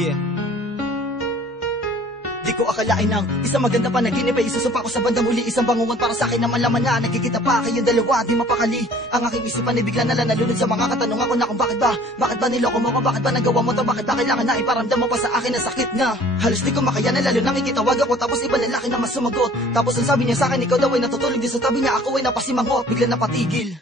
Yeah. Di ko akalain ng isang maganda panaginip ay isusumpa ko sa bandang uli. Isang bangungot para sa akin na malaman na nagkikita pa kayong dalawa, di mapakali. Ang aking isipan ay bigla na nalunod sa mga katanungan ko na kung bakit ba niloko mo ko, bakit ba nagawa mo to, bakit ba kailangan na iparamdam mo pa sa akin na sakit nga. Halos di ko makayanan lalo nang ikitawag ako, tapos iba lalaki na mas sumagot. Tapos ang sabi niya sa akin, ikaw daw ay natutulog, di sa tabi niya ako ay napasimangot. Bigla napatigil.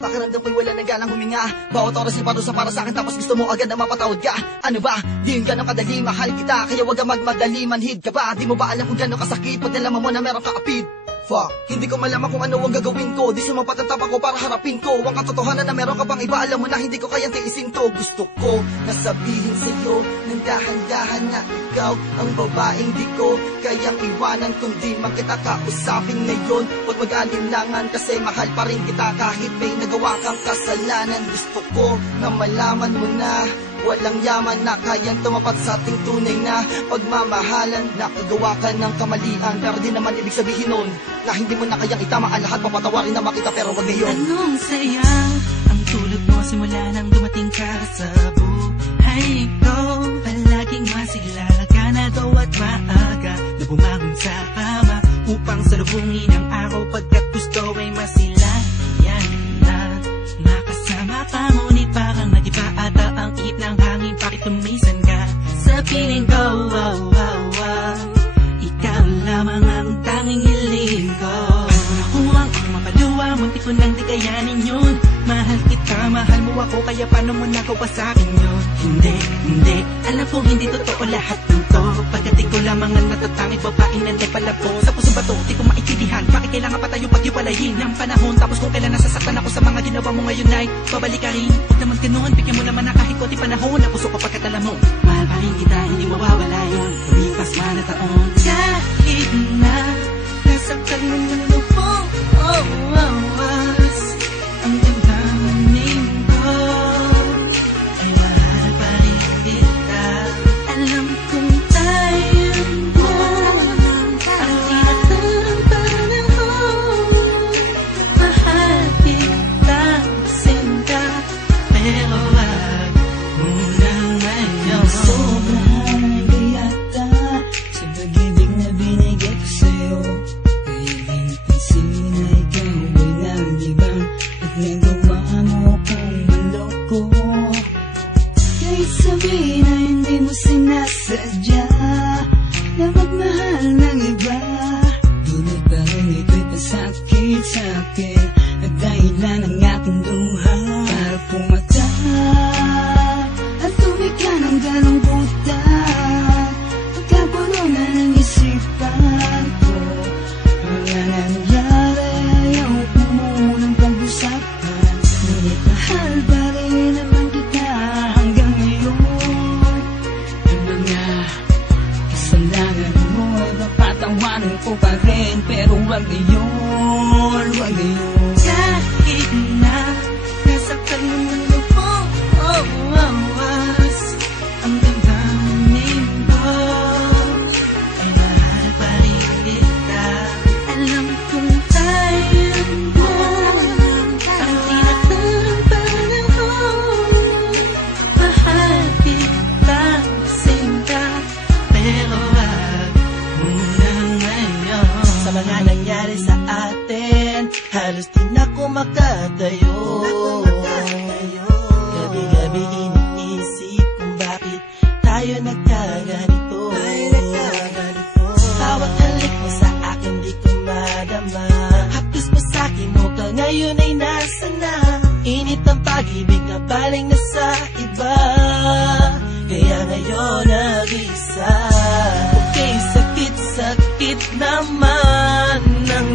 Pakiramdam ko'y wala nang galang huminga. Bawat oras ay parusa para sa akin, tapos gusto mo agad na mapatawad ka. Ano ba? Di yung ganong kadali, mahal kita, kaya wag ka magmadali, manhid ka ba? Di mo ba alam kung gano'ng kasakit pag nalaman mo na meron ka apid? Fuck, hindi ko malaman kung ano ang gagawin ko. Di sumapat ang tapak ko para harapin ko ang katotohanan na meron ka pang iba. Alam mo na hindi ko kayang tiisin to. Gusto ko nasabihin sa'yo ng dahan-dahan na ikaw ang babaeng di ko kayang iwanan kung di man kita kausapin ngayon. Huwag mag-alinlangan kasi mahal pa rin kita kahit may nagawa kang kasalanan. Gusto ko na malaman mo na walang yaman na kayang tumapat sa ating tunay na pagmamahalan. Nakagawa ka ng kamalian, pero di naman ibig sabihin nun na hindi mo na kayang itama ang lahat. Papatawarin na makita pero wag ngayon. Anong sayang ang tulog mo simula nang dumating ka sa buhay ko. Palaging masigla ka na daw at maaga na bumangon sa kama upang salubungin ang araw pagkat gusto ay masilayan na makasama ka. Ngunit parang nagiba ata ang ihip ng hangin, bakit tumisan ka sa piling ko? Ikaw lamang ang tanging hiling ko. Huwag ang mapaluwa, muntik ko nang di kayanin yun. Mahal kita, mahal mo ako, kaya paano mo nagawa sa akin yun? Hindi, alam kong hindi totoo lahat ng to. Pagkat ikaw lamang ang natatanging babaeng nanday palabo. Sa puso ba to, di ko maintindihan, bakit kailangan pa tayo pag-iwalayin ng panahon? Tapos kung kailan nasasaktan ako sa mga ginawa mo ngayon ay babalik ka rin. Huwag naman ganun, bigyan mo naman na kahit konti panahon. Ang puso ko pagkat alam mo, mahal pa rin kita, hindi mawawala yun. Lumipas man na taon, kahit na nasaktan mo ng lubong, ang damdamin ko ay mahal pa rin kita. Alam kong tayo mo ang tinatang panahon. Mahal kita, sinta, pero wag muna ngayon. Sobrang gayata sa pag-ibig na binigay ko sa'yo. Kaya pinpansin na ikaw ay nag-ibang at nagawa mo kong maloko. Kahit sabihin na hindi mo sinasadya na magmahal ng iba, tunay pa rin ito'y pasakit sa akin at dahilan ng aking luha. Para pumata at tumika ng ganong buta, pagkapuno na ng isipan ko. Wala nangyari, ayaw ko munang pag-usapan. Ngunit mahal pa rin naman kita hanggang ngayon. Yung mga kasalanan mo ay mapatawanan ko pa rin, pero wag ngayon, wag ngayon. Kahit na nasaktan mo ng lubong, ang damdamin ko ay mahal pa rin kita. Alam kong tayo mo ang tinatang panahon. Mahal kita, sinta, pero wag muna ngayon. Sa mga nangyari sa atin, halos di na ako makatayo. Gabi-gabi iniisip kung bakit tayo nagkaganito. Bawat halik mo sa akin di ko madama. Hapdos mo sa akin mo ka ngayon ay nasa na. Init ang pag-ibig na baling na sa iba, kaya ngayon nag-isa. Okay, sakit naman ng